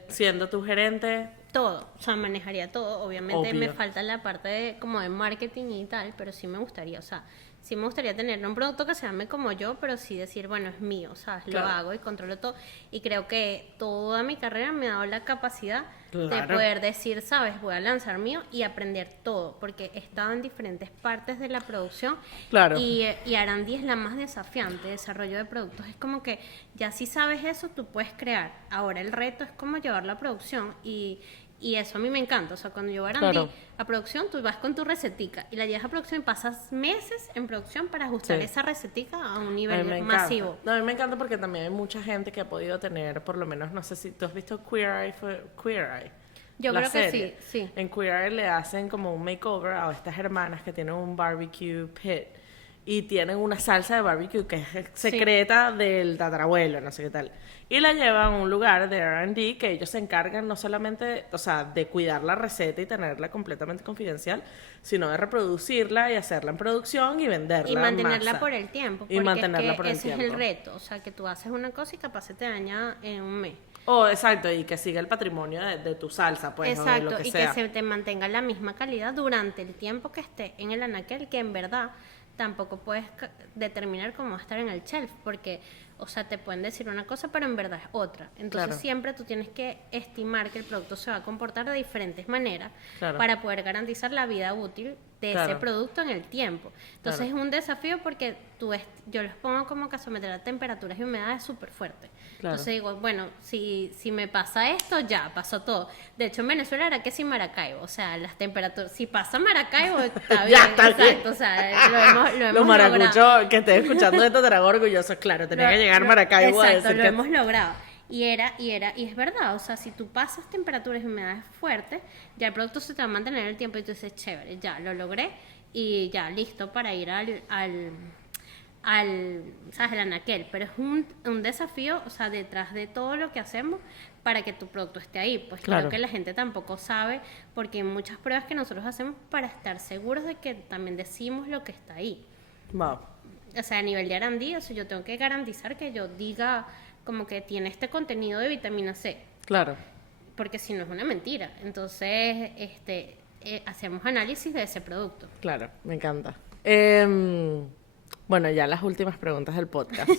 Siendo tu gerente, Todo, o sea, manejaría todo. Obviamente me obvio. falta la parte de, como de marketing y tal, pero sí me gustaría, o sea, sí me gustaría tener un producto que se llame como yo, pero sí decir, bueno, es mío, ¿sabes? Claro. Lo hago y controlo todo. Y creo que toda mi carrera me ha dado la capacidad de Claro. poder decir, ¿sabes? Voy a lanzar mío y aprender todo, porque he estado en diferentes partes de la producción. Claro. Y R&D es la más desafiante, desarrollo de productos. Es como que ya si sabes eso, tú puedes crear. Ahora el reto es cómo llevarlo a producción y eso a mí me encanta. O sea, cuando yo R&D Claro. a producción, tú vas con tu recetica y la llevas a producción y pasas meses en producción para ajustar Sí. esa recetica a un A mí nivel me encanta. masivo. No, a mí me encanta porque también hay mucha gente que ha podido tener, por lo menos, no sé si tú has visto Queer Eye. Yo La creo que serie. sí, sí. En Queer Eye le hacen como un makeover a estas hermanas que tienen un barbecue pit y tienen una salsa de barbecue que es secreta del tatarabuelo, no sé qué tal. Y la llevan a un lugar de R&D que ellos se encargan no solamente, o sea, de cuidar la receta y tenerla completamente confidencial, sino de reproducirla y hacerla en producción y venderla Y en mantenerla masa. por el tiempo. Y Porque mantenerla es que por el ese es tiempo. el reto. O sea, que tú haces una cosa y capaz se te daña en un mes. Oh, exacto, y que siga el patrimonio de tu salsa, pues, o de Exacto, lo que y sea. que se te mantenga la misma calidad durante el tiempo que esté en el anaquel, que en verdad tampoco puedes determinar cómo va a estar en el shelf, porque, o sea, te pueden decir una cosa, pero en verdad es otra. Entonces Claro. siempre tú tienes que estimar que el producto se va a comportar de diferentes maneras Claro. para poder garantizar la vida útil de ese Claro. producto en el tiempo. Entonces Claro. es un desafío porque yo los pongo como gasometría a temperaturas y humedades súper fuertes. Claro. Entonces digo, bueno, si me pasa esto, ya, pasó todo. De hecho, en Venezuela era que si Maracaibo, o sea, las temperaturas, si pasa Maracaibo, está bien, Ya está bien. exacto, o sea, lo hemos Los logrado. maracuchos que estén escuchando esto estarán orgullosos, claro, tenía que llegar Maracaibo a Exacto, decir lo que... hemos logrado. Y es verdad, o sea, si tú pasas temperaturas y humedades fuertes, ya el producto se te va a mantener el tiempo y tú dices, chévere, ya lo logré y ya listo para ir ¿sabes? El anaquel, pero es un desafío, o sea, detrás de todo lo que hacemos para que tu producto esté ahí. Pues Claro. creo que la gente tampoco sabe, porque hay muchas pruebas que nosotros hacemos para estar seguros de que también decimos lo que está ahí. Wow. O sea, a nivel de R&D, o sea, yo tengo que garantizar que yo diga como que tiene este contenido de vitamina C, Claro. porque si no es una mentira. Entonces, hacemos análisis de ese producto. Claro, me encanta. Bueno, ya las últimas preguntas del podcast,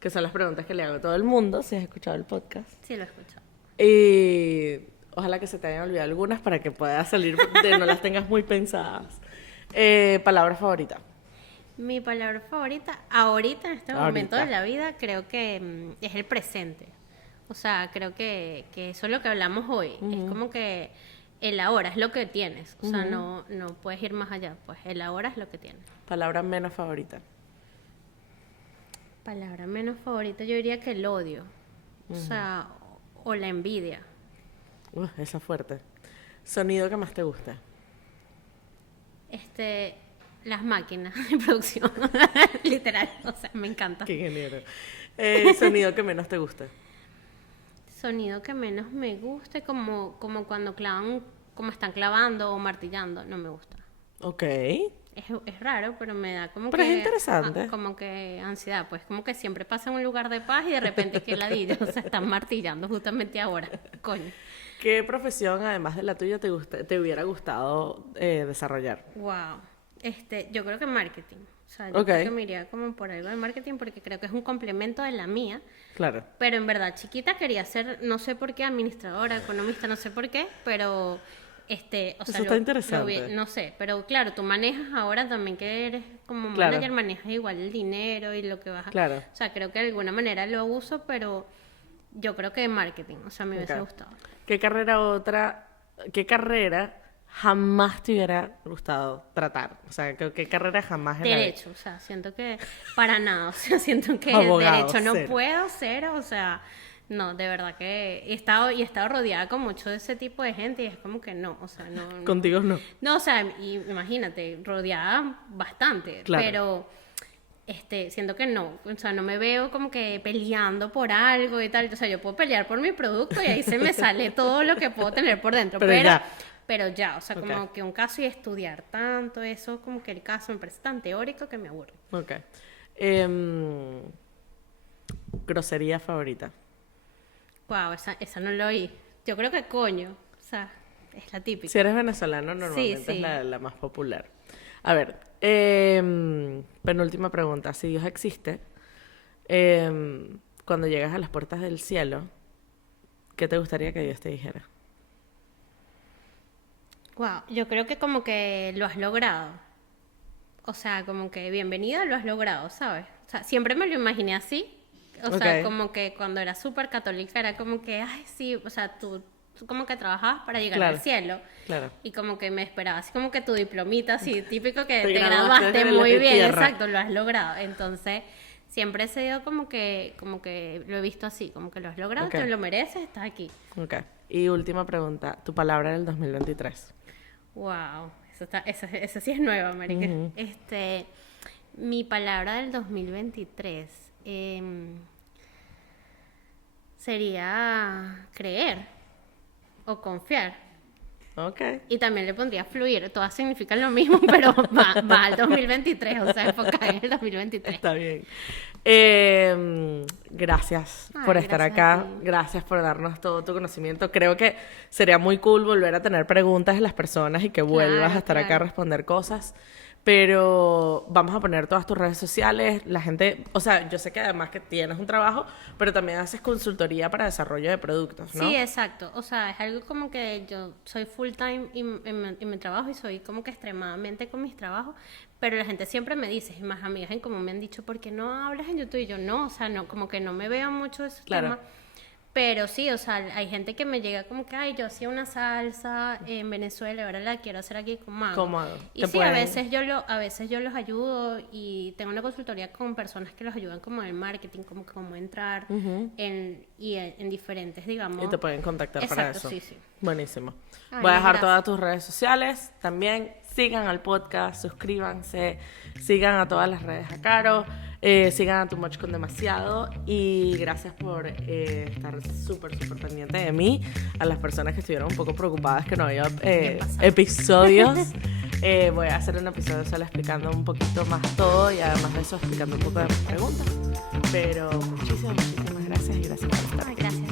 que son las preguntas que le hago a todo el mundo, si has escuchado el podcast. Sí, lo he escuchado. Y ojalá que se te hayan olvidado algunas para que puedas salir de no las tengas muy pensadas. Palabra favorita. Mi palabra favorita, ahorita, en este momento de Ahorita. la vida, creo que es el presente. O sea, creo que eso es lo que hablamos hoy. Es como que el ahora es lo que tienes. O sea, no puedes ir más allá. Pues el ahora es lo que tienes. Palabra menos favorita. Palabra menos favorita, yo diría que el odio. O sea, o la envidia. Esa fuerte. Sonido que más te gusta. Las máquinas de producción. Literal. O sea, me encanta. Qué ingeniero. Sonido que menos te gusta. Sonido que menos me guste, como cuando clavan, como están clavando o martillando, no me gusta. Ok. Es raro, pero me da como Pero que... es interesante. como que ansiedad, pues como que siempre pasa en un lugar de paz y de repente que ladillo, o sea, están martillando justamente ahora, coño. ¿Qué profesión, además de la tuya, te hubiera gustado desarrollar? Wow. Yo creo que marketing. O sea, yo Ok. creo que me iría como por algo de marketing porque creo que es un complemento de la mía. Claro. Pero en verdad, chiquita quería ser, no sé por qué, administradora, economista, no sé por qué, pero o sea, Eso está interesante. no sé, pero claro, tú manejas ahora también que eres como Claro. manager, manejas igual el dinero y lo que vas a... Claro. O sea, creo que de alguna manera lo uso, pero yo creo que marketing, o sea, me hubiese Ok. gustado. ¿Qué carrera jamás te hubiera gustado tratar? O sea, ¿qué carrera jamás en la vida? Derecho, o sea, siento que para nada, o sea, siento que Abogado, derecho no cero. puedo ser, o sea, no, de verdad que he estado rodeada con mucho de ese tipo de gente y es como que no, o sea, no. Contigo no. No, o sea, imagínate, rodeada bastante, Claro. pero siento que no, o sea, no me veo como que peleando por algo y tal, o sea, yo puedo pelear por mi producto y ahí se me sale todo lo que puedo tener por dentro, pero ya, o sea, como Ok. que un caso y estudiar tanto, eso como que el caso me parece tan teórico que me aburre. Ok. Grosería favorita. Wow, esa no lo oí. Yo creo que coño, o sea, es la típica. Si eres venezolano, normalmente Sí. es la más popular. A ver, penúltima pregunta. Si Dios existe, cuando llegas a las puertas del cielo, ¿qué te gustaría que Dios te dijera? Wow, yo creo que como que lo has logrado. O sea, como que bienvenida, lo has logrado, ¿sabes? O sea, siempre me lo imaginé así. O sea, Ok. como que cuando era súper católica era como que, ay, sí, o sea, tú como que trabajabas para llegar Claro. al cielo. Claro. Y como que me esperaba, así como que tu diplomita, así típico que Te te graduaste graduaste de la muy bien, tierra. exacto, lo has logrado. Entonces, siempre he sido como que lo he visto así, como que lo has logrado, Ok. te lo mereces, estás aquí. Ok. Y última pregunta. Tu palabra del 2023. Wow, esa sí es nueva, marica. Mi palabra del 2023 sería creer o confiar. Ok. Y también le pondría fluir. Todas significan lo mismo, pero va al 2023, o sea, enfocada en el 2023. Está bien. Gracias Ay, por estar gracias a acá. ti. Gracias por darnos todo tu conocimiento. Creo que sería muy cool volver a tener preguntas de las personas y que vuelvas Claro, a estar acá a claro. responder cosas. Pero vamos a poner todas tus redes sociales. La gente, o sea, yo sé que además que tienes un trabajo, pero también haces consultoría para desarrollo de productos, ¿no? Sí, exacto. O sea, es algo como que yo soy full time en mi trabajo y soy como que extremadamente con mis trabajos, pero la gente siempre me dice, y más amigas en común me han dicho, ¿por qué no hablas en YouTube? Y yo no, o sea, no, como que no me veo mucho esos Claro. temas. Pero sí, o sea, hay gente que me llega como que, ay, yo hacía una salsa en Venezuela, ahora la quiero hacer aquí con Mango. Cómodo. Y Te sí, a pueden- veces a veces yo los ayudo y tengo una consultoría con personas que los ayudan como en el marketing, como que cómo entrar en diferentes, digamos. Y te pueden contactar para Exacto, eso. sí, sí. Buenísimo. Ay, Voy a dejar gracias. todas tus redes sociales. También sigan al podcast, suscríbanse, sigan a todas las redes a Caro, sigan a Too Much con Demasiado. Y gracias por estar súper pendiente de mí. A las personas que estuvieron un poco preocupadas que no había episodios. Voy a hacer un episodio solo explicando un poquito más todo y además de eso explicando un poco de mis preguntas. Pero muchísimas gracias y gracias por estar Ay, aquí. gracias.